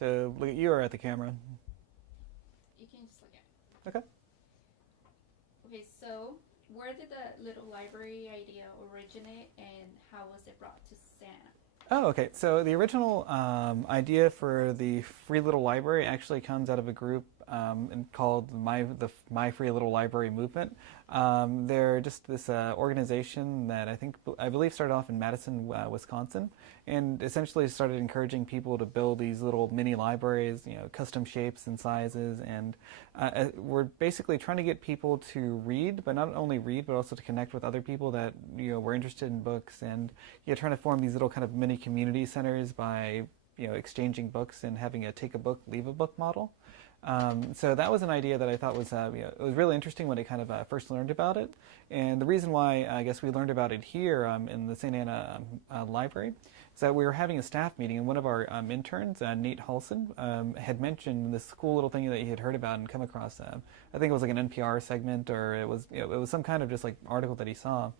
To look at you or at the camera? You can just look at it. Okay. Okay, so where did the little library idea originate and how was it brought to Santa? Oh, okay. So the original idea for the Free Little Library actually comes out of a group called the My Free Little Library movement. They're just this organization that I believe started off in Madison, Wisconsin, and essentially started encouraging people to build these little mini libraries, custom shapes and sizes, and we're basically trying to get people to read, but not only read, but also to connect with other people that were interested in books, and trying to form these little kind of mini community centers by exchanging books and having a take a book, leave a book model. So that was an idea that I thought was it was really interesting when I kind of first learned about it, and the reason why I guess we learned about it here in the St. Anna Library is that we were having a staff meeting, and one of our interns, Nate Halson, had mentioned this cool little thing that he had heard about and come across. I think it was like an NPR segment, or it was some kind of just like article that he saw.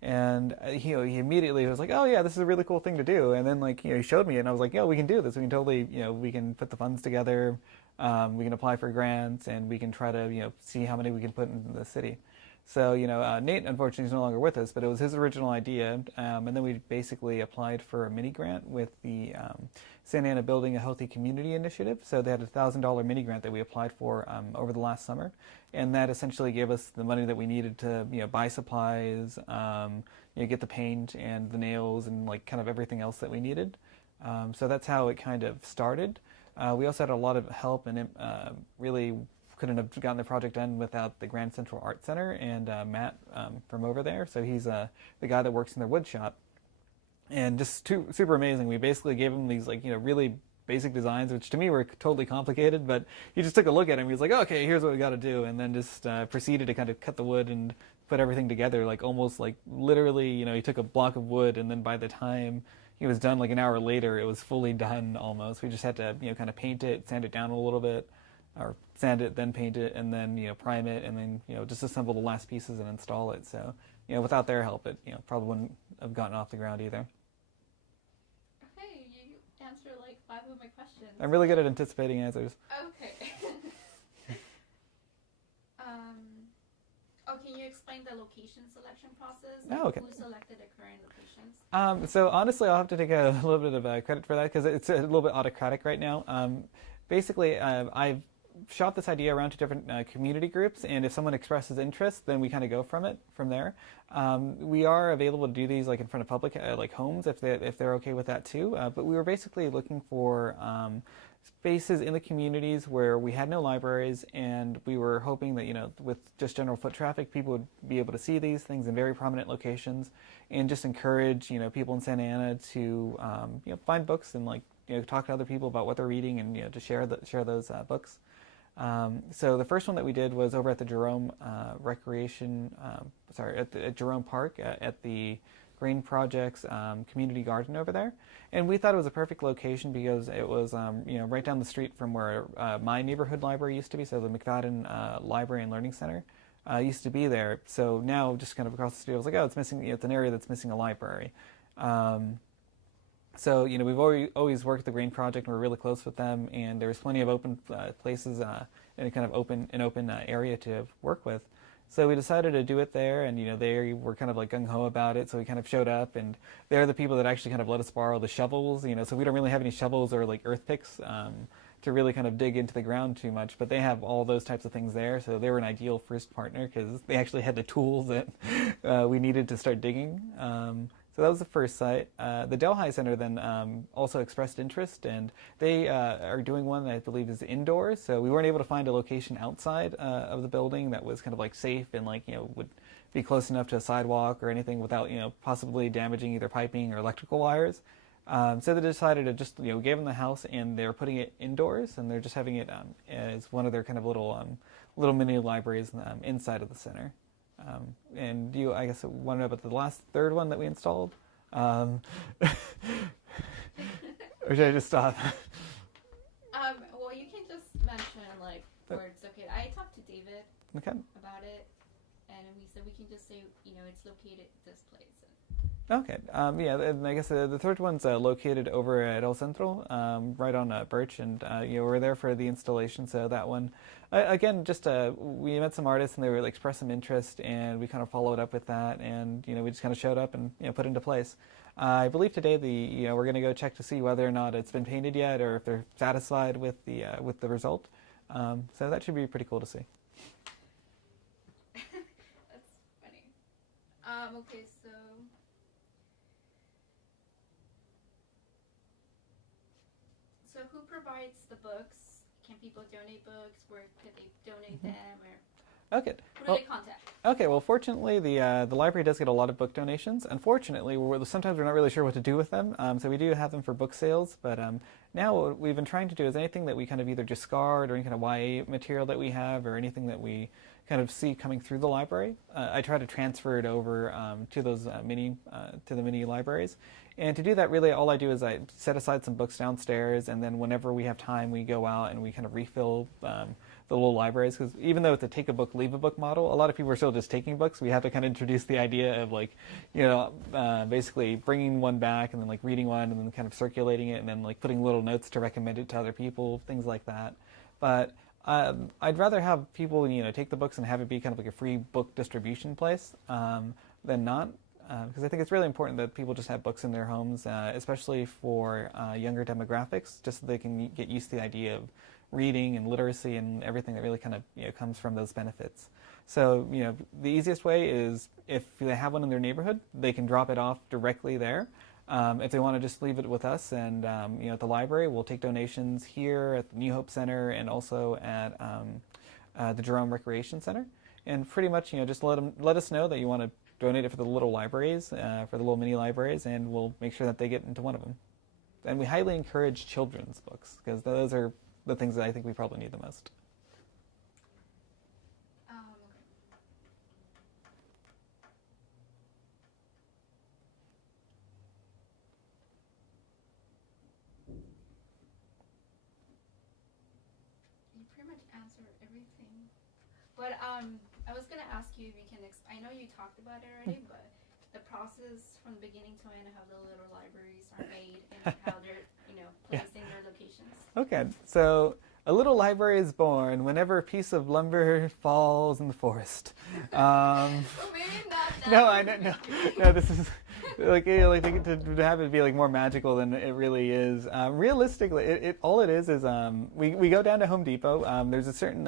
And he immediately was like, "Oh yeah, this is a really cool thing to do." And then he showed me, and I was like, "Yeah, we can do this. We can totally we can put the funds together. We can apply for grants, and we can try to see how many we can put into the city." So Nate unfortunately is no longer with us, but it was his original idea, and then we basically applied for a mini grant with the Santa Ana Building a Healthy Community Initiative. So they had $1,000 mini grant that we applied for over the last summer, and that essentially gave us the money that we needed to buy supplies, get the paint and the nails and like kind of everything else that we needed. So that's how it kind of started. We also had a lot of help, and it really couldn't have gotten the project done without the Grand Central Art Center and Matt from over there. So he's the guy that works in their wood shop, and just super amazing. We basically gave him these really basic designs, which to me were totally complicated, but he just took a look at them. He was like, "Okay, here's what we got to do," and then just proceeded to kind of cut the wood and put everything together, like almost like literally. He took a block of wood, and then by the time he was done, like an hour later, it was fully done almost. We just had to kind of paint it, sand it down a little bit, or sand it, then paint it, and then prime it, and then just assemble the last pieces and install it. So without their help, it probably wouldn't have gotten off the ground either. Okay, you answered like 5 of my questions. I'm really good at anticipating answers. Okay. Can you explain the location selection process? Oh, okay. Who selected the current locations? So honestly, I'll have to take a little bit of credit for that because it's a little bit autocratic right now. Basically, I've shot this idea around to different community groups, and if someone expresses interest, then we kind of go from there. We are available to do these like in front of public like homes if they're okay with that too. But we were basically looking for spaces in the communities where we had no libraries, and we were hoping that with just general foot traffic, people would be able to see these things in very prominent locations, and just encourage people in Santa Ana to find books and talk to other people about what they're reading, and to share those books. So the first one that we did was over at the Jerome at Jerome Park at the Grain Project's community garden over there, and we thought it was a perfect location because it was right down the street from where my neighborhood library used to be. So the McFadden Library and Learning Center used to be there. So now just kind of across the street, I was like, oh, it's missing. It's an area that's missing a library. So we've always worked at the Grain Project, and we're really close with them, and there was plenty of open places in a kind of open area to work with. So we decided to do it there, and they were kind of like gung-ho about it, so we kind of showed up, and they're the people that actually kind of let us borrow the shovels, so we don't really have any shovels or like earth picks to really kind of dig into the ground too much, but they have all those types of things there, so they were an ideal first partner because they actually had the tools that we needed to start digging. So that was the first site. The Delhi Center then also expressed interest, and they are doing one that I believe is indoors. So we weren't able to find a location outside of the building that was kind of like safe and would be close enough to a sidewalk or anything without possibly damaging either piping or electrical wires. So they decided to just gave them the house, and they're putting it indoors, and they're just having it as one of their kind of little mini libraries inside of the center. And you, I guess, want to know about the third one that we installed? Or should I just stop? Well, you can just mention where it's located. I talked to David about it, and we said we can just say it's located this place. Okay. Yeah, and I guess the third one's located over at El Centro, right on Birch, and we're there for the installation. So that one, again, just we met some artists and they were like expressed some interest, and we kind of followed up with that, and we just kind of showed up and put into place. I believe today we're going to go check to see whether or not it's been painted yet, or if they're satisfied with the result. So that should be pretty cool to see. That's funny. Okay, so who provides the books? Can people donate books? Where could they donate them? Or Okay. who do Well, they contact? Okay, well, fortunately, the library does get a lot of book donations. Unfortunately, sometimes we're not really sure what to do with them, so we do have them for book sales. But now what we've been trying to do is anything that we kind of either discard or any kind of YA material that we have or anything that we kind of see coming through the library, I try to transfer it over to those to the mini libraries. And to do that, really, all I do is I set aside some books downstairs, and then whenever we have time, we go out and we kind of refill the little libraries. Because even though it's a take a book, leave a book model, a lot of people are still just taking books. We have to kind of introduce the idea of like, basically bringing one back and then like reading one and then kind of circulating it and then like putting little notes to recommend it to other people, things like that. But I'd rather have people, take the books and have it be kind of like a free book distribution place than not. Because I think it's really important that people just have books in their homes, especially for younger demographics, just so they can get used to the idea of reading and literacy and everything that really kind of comes from those benefits. So the easiest way is if they have one in their neighborhood, they can drop it off directly there. If they want to just leave it with us and at the library, we'll take donations here at the New Hope Center and also at the Jerome Recreation Center. And pretty much just let us know that you want to donate it for the little libraries, for the little mini libraries, and we'll make sure that they get into one of them. And we highly encourage children's books because those are the things that I think we probably need the most. Okay. You pretty much answered everything. But I was gonna ask you if you can. I know you talked about it already, but the process from the beginning to end, how the little libraries are made and how they're placed in their locations. Okay, so a little library is born whenever a piece of lumber falls in the forest. Well, maybe not that. No, I know. No, this is like to have it be like more magical than it really is. Realistically, all it is we go down to Home Depot. There's certain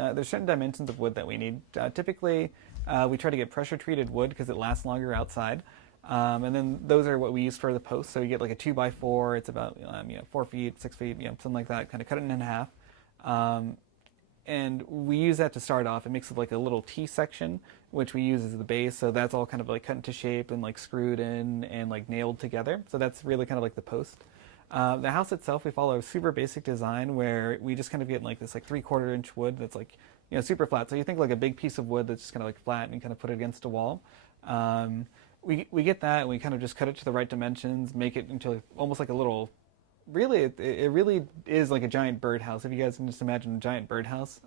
dimensions of wood that we need. Typically, we try to get pressure treated wood because it lasts longer outside. And then those are what we use for the posts. So you get like a 2x4. It's about 4 feet, 6 feet, something like that. Kind of cut it in half. And we use that to start off. It makes it like a little T section, which we use as the base. So that's all kind of like cut into shape and like screwed in and like nailed together. So that's really kind of like the post. The house itself, we follow a super basic design where we just kind of get like this like 3/4 inch wood that's like super flat. So you think like a big piece of wood that's just kind of like flat and you kind of put it against a wall. We get that and we kind of just cut it to the right dimensions, make it into like, almost like a little. Really, it really is like a giant birdhouse. If you guys can just imagine a giant birdhouse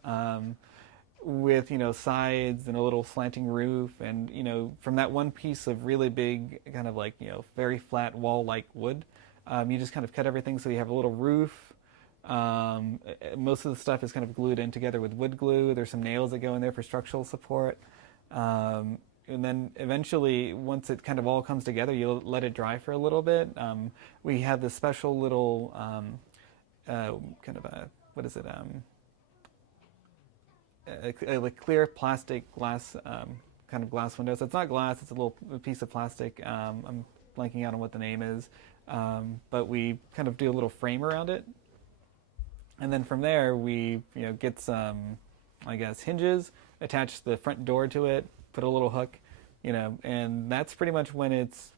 with sides and a little slanting roof, and from that one piece of really big kind of like very flat wall-like wood, you just kind of cut everything so you have a little roof. Most of the stuff is kind of glued in together with wood glue. There's some nails that go in there for structural support. And then eventually, once it kind of all comes together, you let it dry for a little bit. We have this special little kind of a, what is it? Like clear plastic glass kind of glass window. So it's not glass; it's a little piece of plastic. I'm blanking out on what the name is, but we kind of do a little frame around it, and then from there we get some, I guess, hinges, attach the front door to it. Put a little hook, and that's pretty much when it's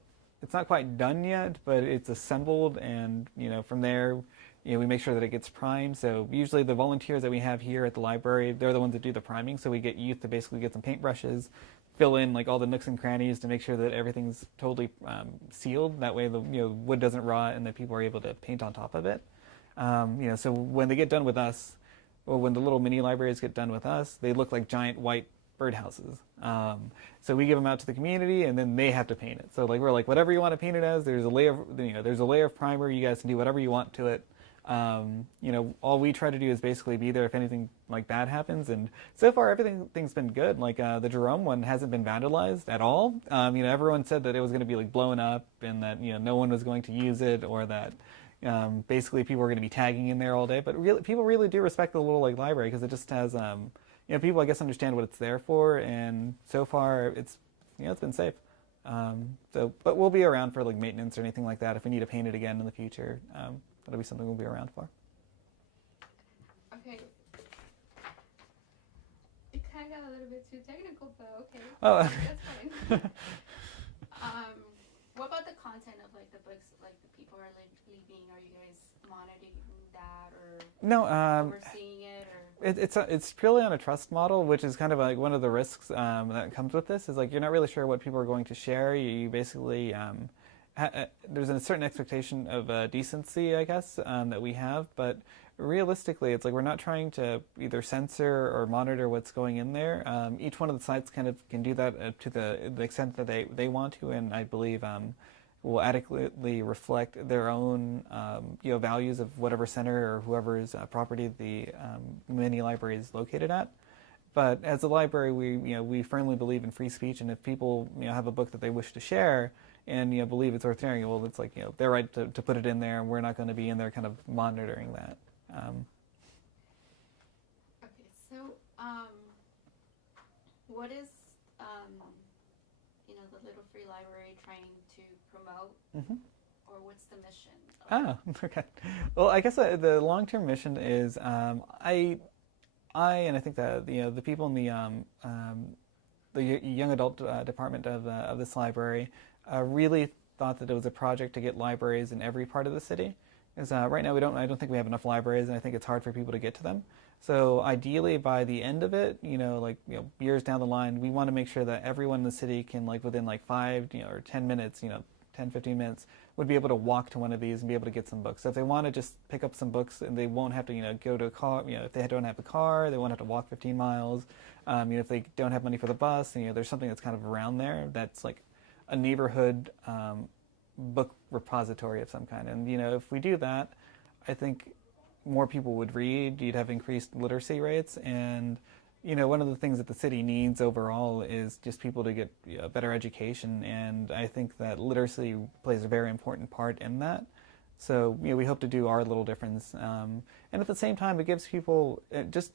not quite done yet, but it's assembled, and from there, we make sure that it gets primed. So usually the volunteers that we have here at the library, they're the ones that do the priming. So we get youth to basically get some paintbrushes, fill in like all the nooks and crannies to make sure that everything's totally sealed. That way the wood doesn't rot, and that people are able to paint on top of it. So when they get done with us, or when the little mini libraries get done with us, they look like giant white birdhouses. So we give them out to the community, and then they have to paint it. So like we're like, whatever you want to paint it as, there's a layer of, there's a layer of primer. You guys can do whatever you want to it. All we try to do is basically be there if anything like bad happens. And so far, everything's been good. Like the Jerome one hasn't been vandalized at all. Everyone said that it was going to be like blown up and that no one was going to use it, or that basically people were going to be tagging in there all day. But really, people really do respect the little like library because it just has people I guess understand what it's there for. And so far, it's been safe. But we'll be around for like maintenance or anything like that if we need to paint it again in the future. That'll be something we'll be around for. Okay. It kind of got a little bit too technical, but okay. Oh, that's fine. What about the content of like the books? Like the people are like leaving. Are you guys monitoring that or no? Overseeing it, or it's purely on a trust model, which is kind of like one of the risks that comes with this. Is like you're not really sure what people are going to share. You basically there's a certain expectation of decency, I guess, that we have, but realistically, it's like we're not trying to either censor or monitor what's going in there. Each one of the sites kind of can do that to the extent that they want to, and I believe will adequately reflect their own values of whatever center or whoever's property the mini library is located at. But as a library, we firmly believe in free speech, and if people have a book that they wish to share and believe it's worth sharing, well, it's like their right to put it in there, and we're not going to be in there kind of monitoring that. Okay, so what is the Little Free Library trying to promote, or what's the mission? Okay. Well, I guess the long-term mission is I and I think that the people in the young adult department of this library really thought that it was a project to get libraries in every part of the city. Because right now I don't think we have enough libraries, and I think it's hard for people to get to them. So ideally, by the end of it, years down the line, we want to make sure that everyone in the city can, like within like 5, or 10 minutes, 10, 15 minutes, would be able to walk to one of these and be able to get some books. So if they want to just pick up some books, and they won't have to, go to a car, if they don't have a car, they won't have to walk 15 miles. If they don't have money for the bus, there's something that's kind of around there that's like a neighborhood book repository of some kind. And if we do that, I think more people would read. You'd have increased literacy rates, and one of the things that the city needs overall is just people to get a better education, and I think that literacy plays a very important part in that. So we hope to do our little difference, and at the same time, it gives people,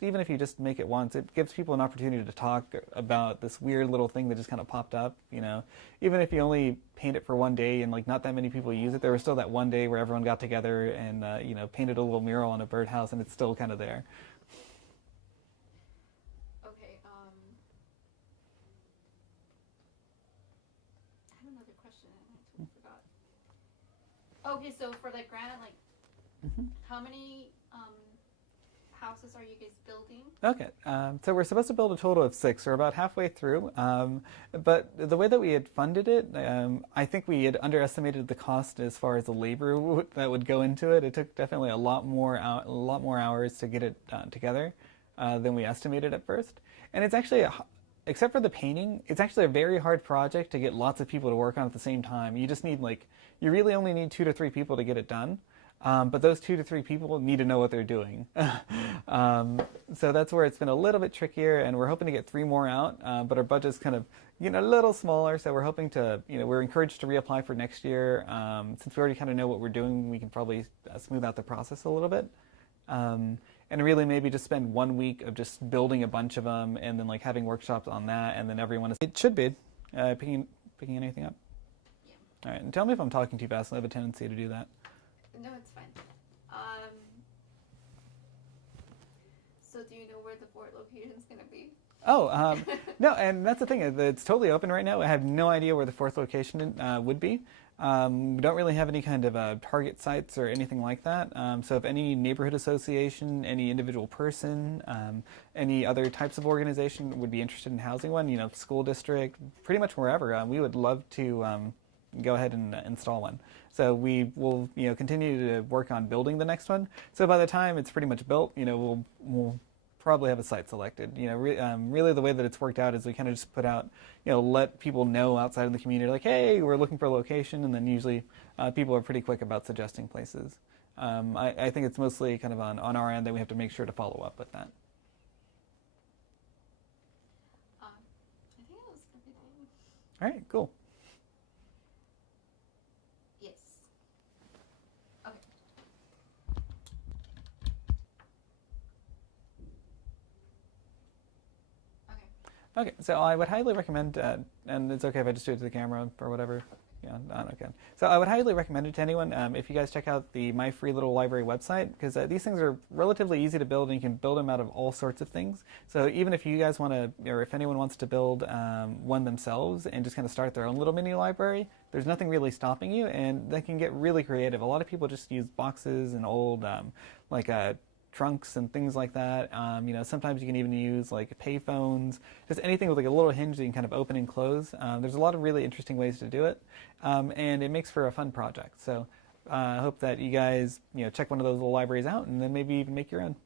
even if you just make it once, it gives people an opportunity to talk about this weird little thing that just kind of popped up. Even if you only paint it for one day and like not that many people use it, there was still that one day where everyone got together and painted a little mural on a birdhouse, and it's still kind of there. Okay. I had another question and I totally forgot. Okay, so for the grant, like, how many houses are you guys building? Okay, so we're supposed to build a total of 6. We're about halfway through, but the way that we had funded it, I think we had underestimated the cost as far as the labor that would go into it. It took definitely a lot more hours to get it together than we estimated at first. And it's actually, except for the painting, it's actually a very hard project to get lots of people to work on at the same time. You just need you really only need 2 to 3 people to get it done. But those 2 to 3 people need to know what they're doing. So that's where it's been a little bit trickier, and we're hoping to get 3 more out, but our budget's kind of, a little smaller, so we're hoping to, we're encouraged to reapply for next year. Since we already kind of know what we're doing, we can probably smooth out the process a little bit. And really maybe just spend 1 week of just building a bunch of them, and then like having workshops on that, and then everyone it should be picking anything up. Yeah. All right, and tell me if I'm talking too fast. I have a tendency to do that. No, it's fine. So do you know where the 4th location is going to be? Oh, no, and that's the thing. It's totally open right now. I have no idea where the 4th location would be. We don't really have any kind of target sites or anything like that. So if any neighborhood association, any individual person, any other types of organization would be interested in housing one, school district, pretty much wherever, we would love to go ahead and install one. So we will, continue to work on building the next one. So by the time it's pretty much built, we'll probably have a site selected. Really the way that it's worked out is we kind of just put out, let people know outside of the community, like, hey, we're looking for a location, and then usually people are pretty quick about suggesting places. I think it's mostly kind of on our end that we have to make sure to follow up with that. I think it was everything. All right, cool. Yes. Okay. Okay. Okay, so I would highly recommend, and it's okay if I just do it to the camera or whatever. Yeah, okay. So I would highly recommend it to anyone if you guys check out the My Free Little Library website, because these things are relatively easy to build, and you can build them out of all sorts of things. So even if you guys want to, or if anyone wants to build one themselves and just kind of start their own little mini library, there's nothing really stopping you, and they can get really creative. A lot of people just use boxes and old trunks and things like that. Sometimes you can even use like pay phones, just anything with like a little hinge that you can kind of open and close. There's a lot of really interesting ways to do it, and it makes for a fun project. So I hope that you guys check one of those little libraries out and then maybe even make your own.